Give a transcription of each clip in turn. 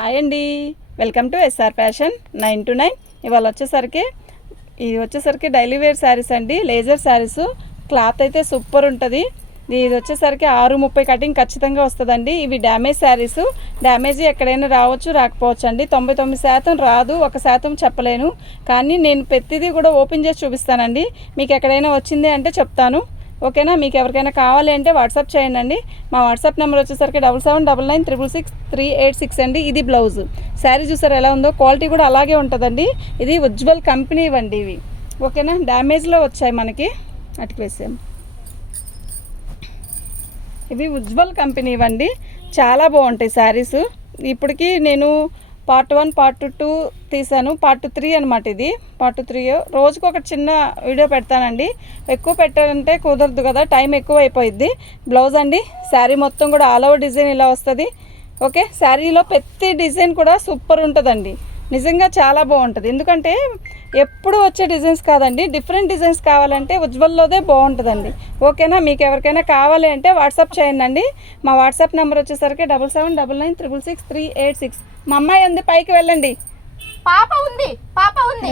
Hi అండి. Welcome to SR fashion nine two nine. ఇవాళ వచ్చేసరికి ఇది వచ్చేసరికి డైలీ వేర్ శారీస్ అండి. లేజర్ శారీస్. క్లాత్ అయితే సూపర్ ఉంటుంది. ఇది వచ్చేసరికి ఆరు ముప్పై కటింగ్ ఖచ్చితంగా వస్తుందండి. ఇవి డ్యామేజ్ శారీస్. డ్యామేజ్ ఎక్కడైనా రావచ్చు రాకపోవచ్చు అండి. తొంభై తొమ్మిది శాతం రాదు ఒక శాతం చెప్పలేను. కానీ నేను ప్రతిదీ కూడా ఓపెన్ చేసి చూపిస్తానండి. మీకు ఎక్కడైనా వచ్చింది అంటే చెప్తాను. ఓకేనా? మీకు ఎవరికైనా కావాలి అంటే వాట్సాప్ చేయండి మా వాట్సాప్ నెంబర్ వచ్చేసరికి double seven double nine triple six three eight six అండి. ఇది బ్లౌజ్. శారీ చూసారు ఎలా ఉందో? క్వాలిటీ కూడా అలాగే ఉంటుందండి. ఇది ఉజ్వల్ కంపెనీ ఇవ్వండి ఇవి. ఓకేనా? డ్యామేజ్లో వచ్చాయి మనకి. అటుకు వేసాం ఇవి ఉజ్వల్ కంపెనీ ఇవ్వండి. చాలా బాగుంటాయి శారీస్. ఇప్పటికీ నేను పార్ట్ వన్ పార్ట్ టూ తీసాను పార్ట్ త్రీ అనమాట ఇది. పార్ట్ త్రీ రోజుకు ఒక చిన్న వీడియో పెడతానండి. ఎక్కువ పెట్టాలంటే కుదరదు కదా టైం ఎక్కువ అయిపోయిద్ది బ్లౌజ్ అండి శారీ మొత్తం కూడా ఆల్ ఓవర్ డిజైన్ ఇలా వస్తుంది. ఓకే శారీలో ప్రతి డిజైన్ కూడా సూపర్ ఉంటుందండి. నిజంగా చాలా బాగుంటుంది. ఎందుకంటే ఎప్పుడు వచ్చే డిజైన్స్ కాదండి. డిఫరెంట్ డిజైన్స్ కావాలంటే ఉజ్వల్లోదే బాగుంటుందండి. ఓకేనా? మీకు ఎవరికైనా కావాలి అంటే వాట్సాప్ చేయండి అండి మా వాట్సాప్ నెంబర్ వచ్చేసరికి double seven double nine triple six three eight six. మా అమ్మాయి ఉంది పైకి వెళ్ళండి. పాప ఉంది పాప ఉంది.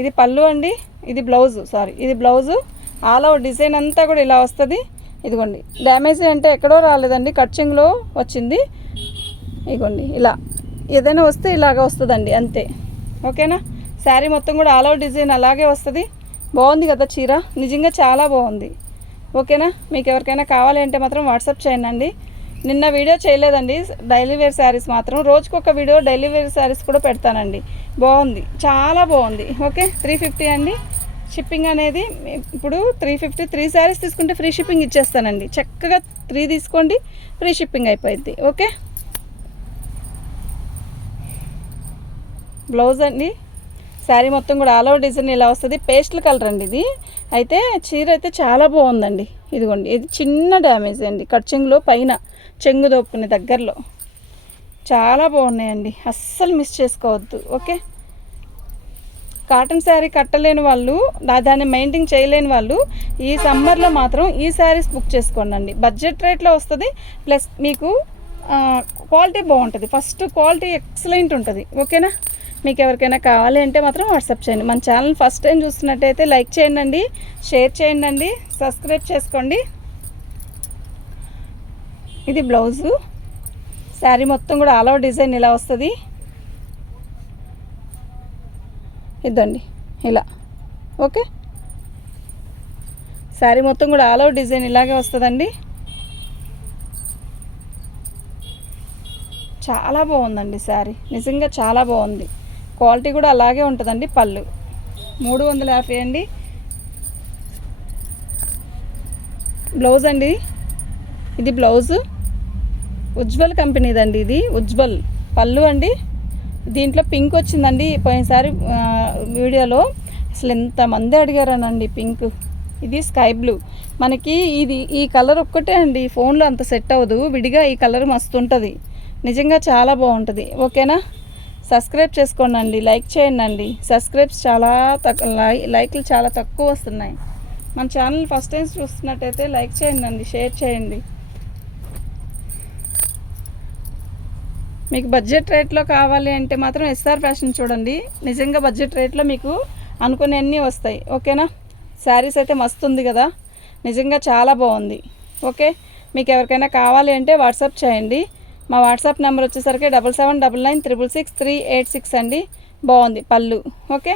ఇది పళ్ళు అండి. ఇది బ్లౌజ్ సారీ. ఇది బ్లౌజు. ఆల్ ఓవర్ డిజైన్ అంతా కూడా ఇలా వస్తుంది. ఇదిగోండి. డ్యామేజ్ అంటే ఎక్కడో రాలేదండి. కట్చింగ్లో వచ్చింది. ఇదిగోండి. ఇలా. ఏదైనా వస్తే ఇలాగ వస్తుందండి. అంతే. ఓకేనా? శారీ మొత్తం కూడా ఆల్ ఓవర్ డిజైన్ అలాగే వస్తుంది. బాగుంది కదా చీర? నిజంగా చాలా బాగుంది. ఓకేనా? మీకు ఎవరికైనా కావాలి అంటే మాత్రం వాట్సాప్ చేయండి నిన్న వీడియో చేయలేదండి. డైలీ వేర్ శారీస్ మాత్రం. రోజుకొక వీడియో డైలీ వేర్ శారీస్ కూడా పెడతానండి. బాగుంది. చాలా బాగుంది. ఓకే? త్రీ ఫిఫ్టీ అండి. షిప్పింగ్ అనేది ఇప్పుడు త్రీ ఫిఫ్టీ త్రీ శారీస్ తీసుకుంటే ఫ్రీ షిప్పింగ్ ఇచ్చేస్తానండి. చక్కగా త్రీ తీసుకోండి ఫ్రీ షిప్పింగ్ అయిపోయింది ఓకే బ్లౌజ్ అండి. శారీ మొత్తం కూడా ఆల్ ఓవర్ డిజైన్ ఇలా వస్తుంది. పేస్టల్ కలర్ అండి ఇది. అయితే చీర అయితే చాలా బాగుందండి. ఇదిగోండి. ఇది చిన్న డ్యామేజ్ అండి. కట్చింగ్లో పైన చెంగు దోపుకునే దగ్గరలో. చాలా బాగున్నాయండి. అస్సలు మిస్ చేసుకోవద్దు. ఓకే కాటన్ శారీ కట్టలేని వాళ్ళు దాన్ని మెయింటైన్ చేయలేని వాళ్ళు ఈ సమ్మర్లో మాత్రం ఈ శారీస్ బుక్ చేసుకోండి బడ్జెట్ రేట్లో వస్తుంది ప్లస్ మీకు క్వాలిటీ బాగుంటుంది. ఫస్ట్ క్వాలిటీ ఎక్సలెంట్ ఉంటుంది. ఓకేనా? మీకు ఎవరికైనా కావాలి అంటే మాత్రం వాట్సాప్ చేయండి. మన ఛానల్ ఫస్ట్ టైం చూస్తున్నట్టయితే లైక్ చేయండి షేర్ చేయండి సబ్స్క్రైబ్ చేసుకోండి. ఇది బ్లౌజు. శారీ మొత్తం కూడా ఆల్ ఓవర్ డిజైన్ ఇలా వస్తుంది. ఇద్దండి ఇలా. ఓకే? శారీ మొత్తం కూడా ఆల్ అవుట్ డిజైన్ ఇలాగే వస్తుందండి. చాలా బాగుందండి శారీ నిజంగా చాలా బాగుంది. క్వాలిటీ కూడా అలాగే ఉంటుందండి పళ్ళు. మూడు వందల యాభై అండి. బ్లౌజ్ అండి. ఇది బ్లౌజు. ఉజ్వల్ కంపెనీదండి ఇది. ఉజ్వల్. పళ్ళు అండి. దీంట్లో పింక్ వచ్చిందండి పోయినసారి వీడియోలో. అసలు ఎంతమంది అడిగారనండి పింక్. ఇది స్కై బ్లూ. మనకి ఇది ఈ కలర్ ఒక్కటే అండి ఫోన్లో అంత సెట్ అవ్వదు. విడిగా ఈ కలర్ మస్తు ఉంటుంది. నిజంగా చాలా బాగుంటుంది. ఓకేనా? సబ్స్క్రైబ్ చేసుకోండి అండి లైక్ చేయండి అండి సబ్స్క్రైబ్స్ చాలా తక్కువ లై లైక్లు చాలా తక్కువ వస్తున్నాయి. మన ఛానల్ ఫస్ట్ టైం చూస్తున్నట్టయితే లైక్ చేయండి అండి షేర్ చేయండి. మీకు బడ్జెట్ రేట్లో కావాలి అంటే మాత్రం ఎస్ఆర్ ఫ్యాషన్ చూడండి. నిజంగా బడ్జెట్ రేట్లో మీకు అనుకునేవన్నీ వస్తాయి. ఓకేనా? శారీస్ అయితే మస్తు ఉంది కదా? నిజంగా చాలా బాగుంది. ఓకే? మీకు ఎవరికైనా కావాలి అంటే వాట్సాప్ చేయండి. మా వాట్సాప్ నెంబర్ వచ్చేసరికి double seven double nine triple six three eight six అండి. బాగుంది. పళ్ళు. ఓకే?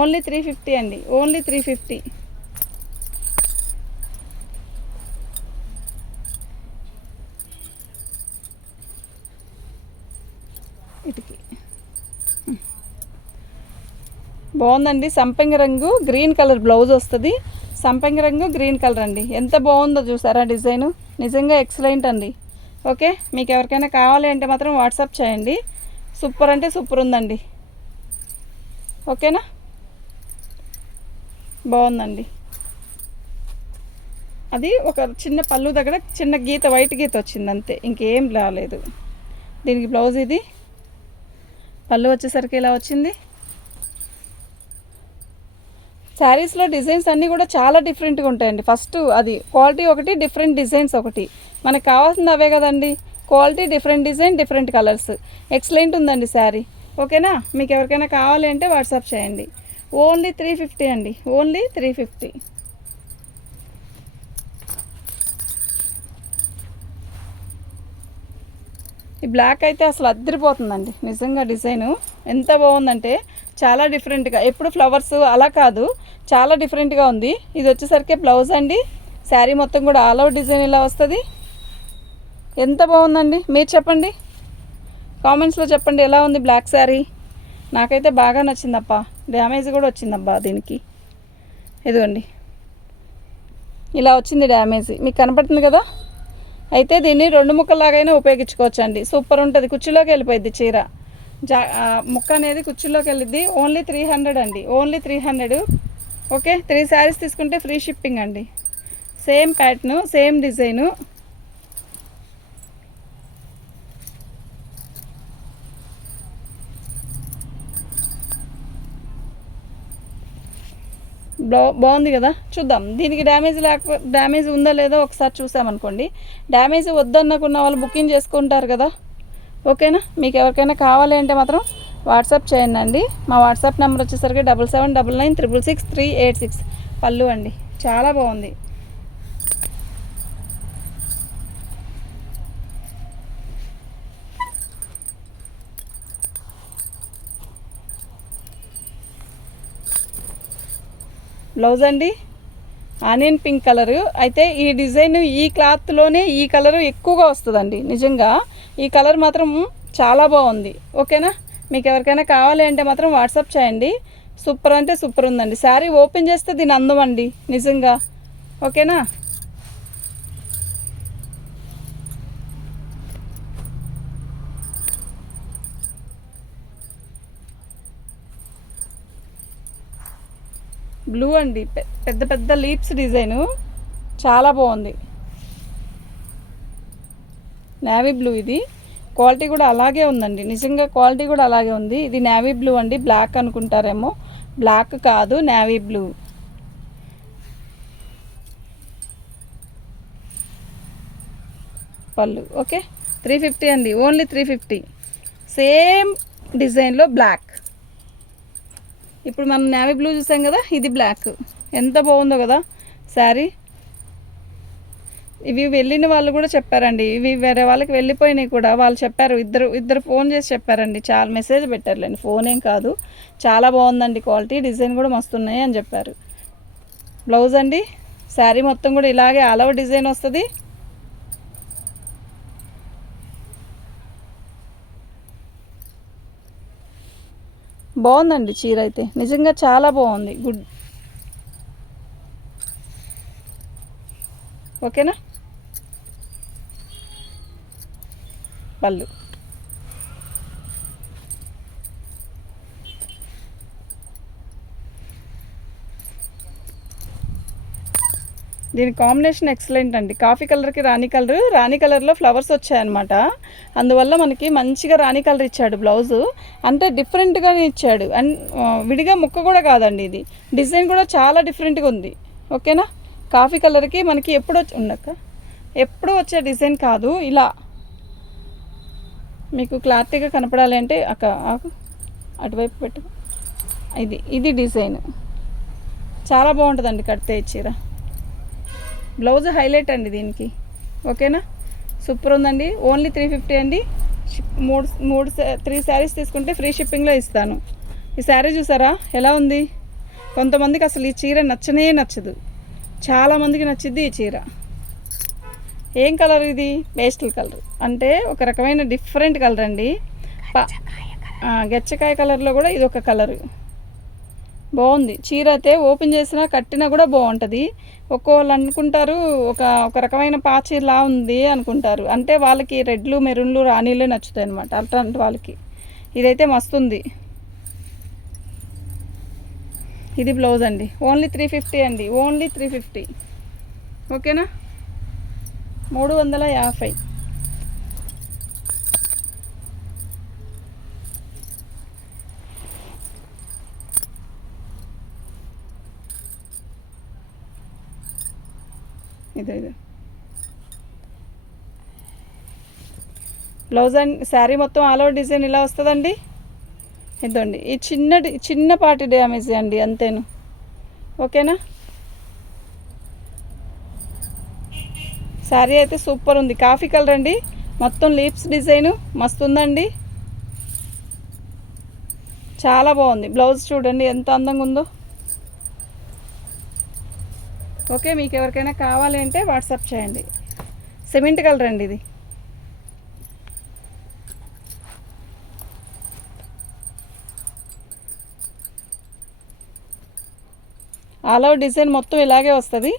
ఓన్లీ త్రీ ఫిఫ్టీ అండి. Only three fifty. బాగుందండి. సంపంగి రంగు గ్రీన్ కలర్ బ్లౌజ్ వస్తుంది. సంపంగి రంగు గ్రీన్ కలర్ అండి. ఎంత బాగుందో చూసారా డిజైన్? నిజంగా ఎక్సలెంట్ అండి. ఓకే? మీకు ఎవరికైనా కావాలి అంటే మాత్రం వాట్సాప్ చేయండి. సూపర్ అంటే సూపర్ ఉందండి. ఓకేనా? బాగుందండి. అది ఒక చిన్న పళ్ళు దగ్గర చిన్న గీత వైట్ గీత వచ్చింది అంతే. ఇంకేం రాలేదు. దీనికి బ్లౌజ్ ఇది. పళ్ళు వచ్చేసరికి ఇలా వచ్చింది. శారీస్లో డిజైన్స్ అన్నీ కూడా చాలా డిఫరెంట్గా ఉంటాయండి. ఫస్ట్ అది క్వాలిటీ ఒకటి డిఫరెంట్ డిజైన్స్ ఒకటి. మనకు కావాల్సింది అవే కదండి. Quality different design different colours. Excellent ఉందండి శారీ. ఓకేనా? మీకు ఎవరికైనా కావాలి అంటే వాట్సాప్ చేయండి. ఓన్లీ త్రీ ఫిఫ్టీ అండి. Only three fifty. ఈ బ్లాక్ అయితే అసలు అద్దరిపోతుందండి. నిజంగా డిజైను ఎంత బాగుందంటే చాలా డిఫరెంట్గా ఎప్పుడు ఫ్లవర్స్ అలా కాదు. చాలా డిఫరెంట్గా ఉంది. ఇది వచ్చేసరికి బ్లౌజ్ అండి. శారీ మొత్తం కూడా ఆల్ అవుట్ డిజైన్ ఇలా వస్తుంది. ఎంత బాగుందండి? మీరు చెప్పండి. కామెంట్స్లో చెప్పండి. ఎలా ఉంది బ్లాక్ శారీ? నాకైతే బాగా నచ్చిందప్ప. డ్యామేజ్ కూడా వచ్చిందబ్బా దీనికి. ఇదిగోండి. ఇలా వచ్చింది డ్యామేజ్ మీకు కనపడుతుంది కదా? అయితే దీన్ని రెండు ముక్కలాగైనా ఉపయోగించుకోవచ్చండి. సూపర్ ఉంటుంది. కుర్చీలోకి వెళ్ళిపోయింది చీర. జా ముక్క అనేది కుర్చీలోకి వెళ్ళిద్ది. ఓన్లీ త్రీ హండ్రెడ్ అండి. Only three hundred okay three sarees తీసుకుంటే ఫ్రీ షిప్పింగ్ అండి. సేమ్ ప్యాటర్ను సేమ్ డిజైను బా బాగుంది కదా? చూద్దాం. దీనికి డ్యామేజ్ లేకపో డ్యామేజ్ ఉందో లేదో ఒకసారి చూసామనుకోండి. డ్యామేజ్ వద్దన్నకున్న వాళ్ళు బుకింగ్ చేసుకుంటారు కదా? ఓకేనా? మీకు ఎవరికైనా కావాలి అంటే మాత్రం వాట్సాప్ చేయండి అండి. మా వాట్సాప్ నెంబర్ వచ్చేసరికి double seven double nine triple six three eight six. పళ్ళు అండి. చాలా బాగుంది. బ్లౌజ్ అండి? Onion pink colour. అయితే ఈ డిజైన్ ఈ క్లాత్లోనే ఈ కలర్ ఎక్కువగా వస్తుందండి నిజంగా. ఈ కలర్ మాత్రం చాలా బాగుంది. ఓకేనా? మీకు ఎవరికైనా కావాలి అంటే మాత్రం వాట్సాప్ చేయండి. సూపర్ అంటే సూపర్ ఉందండి. శారీ ఓపెన్ చేస్తే దీని అందం అండి నిజంగా. ఓకేనా? బ్లూ అండి. పెద్ద పెద్ద లీప్స్ డిజైను. చాలా బాగుంది. నేవీ బ్లూ ఇది. క్వాలిటీ కూడా అలాగే ఉందండి. నిజంగా క్వాలిటీ కూడా అలాగే ఉంది. ఇది నేవీ బ్లూ అండి. బ్లాక్ అనుకుంటారేమో. బ్లాక్ కాదు నేవీ బ్లూ. పళ్ళు. ఓకే. త్రీ ఫిఫ్టీ అండి. Only three fifty. సేమ్ డిజైన్లో బ్లాక్. ఇప్పుడు మనం నేవీ బ్లూ చూసాం కదా ఇది బ్లాక్ ఎంత బాగుందో కదా శారీ. ఇవి వెళ్ళిన వాళ్ళు కూడా చెప్పారండి. ఇవి వేరే వాళ్ళకి వెళ్ళిపోయినాయి కూడా వాళ్ళు చెప్పారు. ఇద్దరు ఇద్దరు ఫోన్ చేసి చెప్పారండి. చాలా మెసేజ్ పెట్టారులేండి. ఫోన్ ఏం కాదు. చాలా బాగుందండి క్వాలిటీ డిజైన్ కూడా మస్తున్నాయి అని చెప్పారు. బ్లౌజ్ అండి. శారీ మొత్తం కూడా ఇలాగే అలవ డిజైన్ వస్తుంది. బాగుందండి చీర అయితే. నిజంగా చాలా బాగుంది. గుడ్ ఓకేనా? పళ్ళు దీని కాంబినేషన్ ఎక్సలెంట్ అండి. కాఫీ కలర్కి రాణి కలర్ రాణి కలర్లో ఫ్లవర్స్ వచ్చాయన్నమాట. అందువల్ల మనకి మంచిగా రాణి కలర్ ఇచ్చాడు బ్లౌజు. అంటే డిఫరెంట్గానే ఇచ్చాడు. అండ్ విడిగా ముక్క కూడా కాదండి ఇది. డిజైన్ కూడా చాలా డిఫరెంట్గా ఉంది. ఓకేనా? కాఫీ కలర్కి మనకి ఎప్పుడు వచ్చి ఉండక ఎప్పుడు వచ్చే డిజైన్ కాదు. ఇలా. మీకు క్లారిటీగా కనపడాలి అంటే అక్క ఆకు అటువైపు పెట్టు. ఇది ఇది డిజైన్. చాలా బాగుంటుందండి కడితే ఈ చీర. బ్లౌజ్ హైలైట్ అండి దీనికి. ఓకేనా? సూపర్ ఉందండి. ఓన్లీ త్రీ ఫిఫ్టీ అండి. మూడు మూడు త్రీ శారీస్ తీసుకుంటే ఫ్రీ షిప్పింగ్లో ఇస్తాను. ఈ శారీ చూసారా? ఎలా ఉంది? కొంతమందికి అసలు ఈ చీర నచ్చనే నచ్చదు. చాలామందికి నచ్చిద్ది ఈ చీర. ఏం కలర్ ఇది? Pastel colour. అంటే ఒక రకమైన డిఫరెంట్ కలర్ అండి. గచ్చకాయ కలర్లో కూడా ఇది ఒక కలరు. బాగుంది. చీర అయితే ఓపెన్ చేసినా కట్టినా కూడా బాగుంటుంది. ఒక్కోళ్ళు అనుకుంటారు ఒక ఒక రకమైన పాచీలా ఉంది అనుకుంటారు. అంటే వాళ్ళకి రెడ్లు మెరూన్లు రాణీలు నచ్చుతాయి అనమాట అట్లాంటి వాళ్ళకి. ఇదైతే మస్తుంది. ఇది బ్లౌజ్ అండి. ఓన్లీ త్రీ ఫిఫ్టీ అండి. Only three fifty. ఓకేనా? మూడు వందల యాభై. ఇది ఇదే. బ్లౌజ్ అండ్ శారీ మొత్తం ఆల్ ఓవర్ డిజైన్ ఇలా వస్తుందండి? ఇదండి. ఈ చిన్న డి- చిన్నపాటి డ్యామేజ్ అండి అంతేను. ఓకేనా? శారీ అయితే సూపర్ ఉంది. కాఫీ కలర్ అండి. మొత్తం లీప్స్ డిజైను మస్తు ఉందండి. చాలా బాగుంది. బ్లౌజ్ చూడండి ఎంత అందంగా ఉందో. ఓకే మీకు ఎవరికైనా కావాలి అంటే వాట్సాప్ చేయండి. సిమెంట్ కలర్ అండి ఇది. ఆల్ అవుట్ డిజైన్ మొత్తం ఇలాగే వస్తుంది.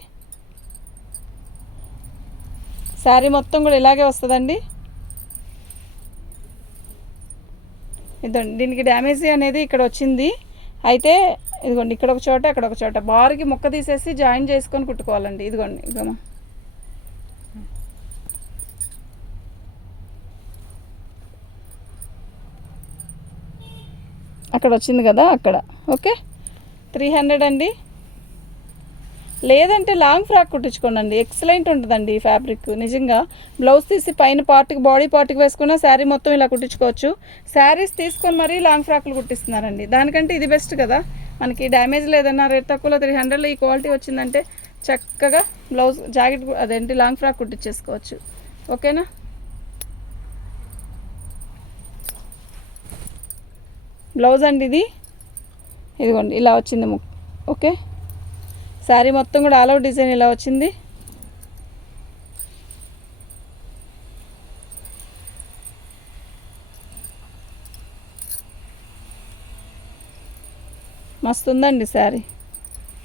శారీ మొత్తం కూడా ఇలాగే వస్తుందండి. ఇదండి దీనికి డ్యామేజ్ అనేది ఇక్కడ వచ్చింది. అయితే ఇదిగోండి ఇక్కడ ఒక చోట అక్కడ ఒక చోట. బారుకి ముక్క తీసేసి జాయిన్ చేసుకొని కుట్టుకోవాలండి. ఇదిగోండి ఇదిగోమా అక్కడ వచ్చింది కదా అక్కడ. ఓకే? త్రీ హండ్రెడ్ అండి. లేదంటే లాంగ్ ఫ్రాక్ కుట్టించుకోండి ఎక్సలెంట్ ఉంటుందండి ఈ ఫ్యాబ్రిక్ నిజంగా బ్లౌజ్ తీసి పైన పార్ట్కి బాడీ పార్ట్కి వేసుకున్న శారీ మొత్తం ఇలా కుట్టించుకోవచ్చు. శారీస్ తీసుకొని మరీ లాంగ్ ఫ్రాక్లు కుట్టిస్తున్నారండి. దానికంటే ఇది బెస్ట్ కదా. మనకి డ్యామేజ్ లేదన్నా రేట్ తక్కువలో త్రీ హండ్రెడ్లో ఈ క్వాలిటీ వచ్చిందంటే చక్కగా బ్లౌజ్ జాకెట్ అదేంటి లాంగ్ ఫ్రాక్ కుట్టించేసుకోవచ్చు. ఓకేనా? బ్లౌజ్ అండి ఇది. ఇదిగోండి ఇలా వచ్చింది ము ఓకే? శారీ మొత్తం కూడా ఆల్ అవుట్ డిజైన్ ఇలా వచ్చింది. మస్తు ఉందండి శారీ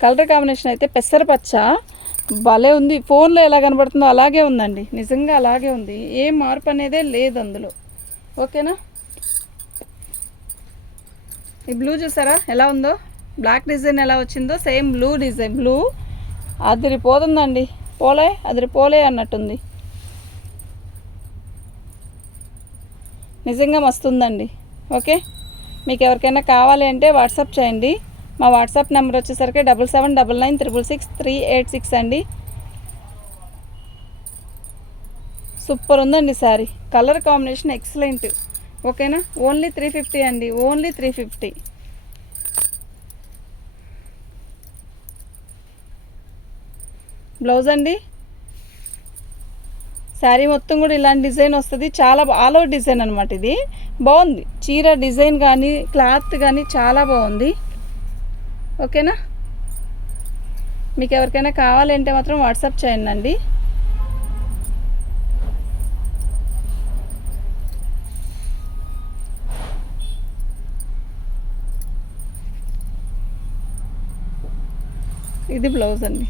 కలర్ కాంబినేషన్ అయితే పెసర పచ్చ భలే ఉంది. ఫోన్లో ఎలా కనబడుతుందో అలాగే ఉందండి. నిజంగా అలాగే ఉంది. ఏం మార్పు అనేదే లేదు అందులో. ఓకేనా? ఈ బ్లూ చూసారా? ఎలా ఉందో? బ్లాక్ డిజైన్ ఎలా వచ్చిందో సేమ్ బ్లూ డిజైన్ బ్లూ అదిరిపోతుందండి. పోలే అదిరిపోలే అన్నట్టుంది. నిజంగా మస్తుందండి. ఓకే? మీకు ఎవరికైనా కావాలి అంటే వాట్సాప్ చేయండి. మా వాట్సాప్ నెంబర్ వచ్చేసరికి double seven double nine triple six three eight six అండి. సూపర్ ఉందండి సారీ. కలర్ కాంబినేషన్ ఎక్సలెంట్ ఓకేనా? ఓన్లీ త్రీ ఫిఫ్టీ అండి. ఓన్లీ త్రీ ఫిఫ్టీ బ్లౌజ్ అండి? శారీ మొత్తం కూడా ఇలాంటి డిజైన్ వస్తుంది. చాలా ఆల్ ఓవర్ డిజైన్ అనమాట ఇది. బాగుంది. చీర డిజైన్ కానీ క్లాత్ కానీ చాలా బాగుంది. ఓకేనా? మీకు ఎవరికైనా కావాలంటే మాత్రం వాట్సాప్ చేయండి అండి. ఇది బ్లౌజ్ అండి.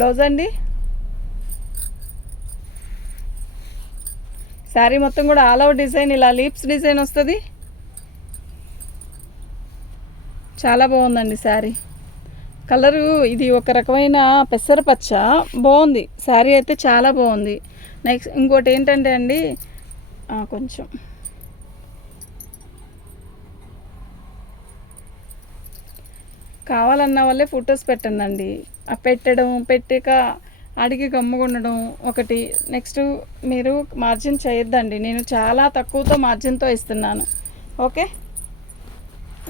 బ్లౌజ్ అండి? శారీ మొత్తం కూడా ఆల్ అవుట్ డిజైన్ ఇలా లీప్స్ డిజైన్ వస్తుంది. చాలా బాగుందండి శారీ కలరు ఇది ఒక రకమైన పెసరపచ్చ. బాగుంది. శారీ అయితే చాలా బాగుంది. నెక్స్ట్ ఇంకోటి ఏంటంటే అండి కొంచెం. కావాలన్న వాళ్ళే ఫొటోస్ పెట్టండి పెట్టడం పెట్టాక అడిగి గమ్ముకుండడం ఒకటి. నెక్స్ట్ మీరు మార్జిన్ చేయొద్దండి. నేను చాలా తక్కువతో మార్జిన్తో ఇస్తున్నాను. ఓకే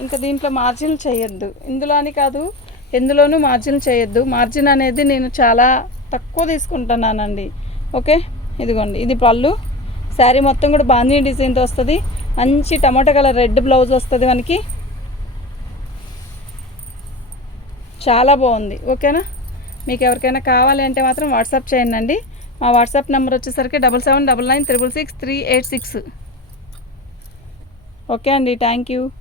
ఇంకా దీంట్లో మార్జిన్ చేయొద్దు. ఇందులో అని కాదు ఎందులోనూ మార్జిన్ చేయొద్దు. మార్జిన్ అనేది నేను చాలా తక్కువ తీసుకుంటున్నానండి. ఓకే ఇదిగోండి. ఇది పళ్ళు. శారీ మొత్తం కూడా బాంధీ డిజైన్తో వస్తుంది. మంచి టమాటా కలర్ రెడ్ బ్లౌజ్ వస్తుంది మనకి. చాలా బాగుంది. ఓకేనా? మీకు ఎవరికైనా కావాలి అంటే మాత్రం వాట్సాప్ చేయండి మా వాట్సాప్ నెంబర్ వచ్చేసరికి double seven double nine triple six three eight six. Okay అండి. Thank you.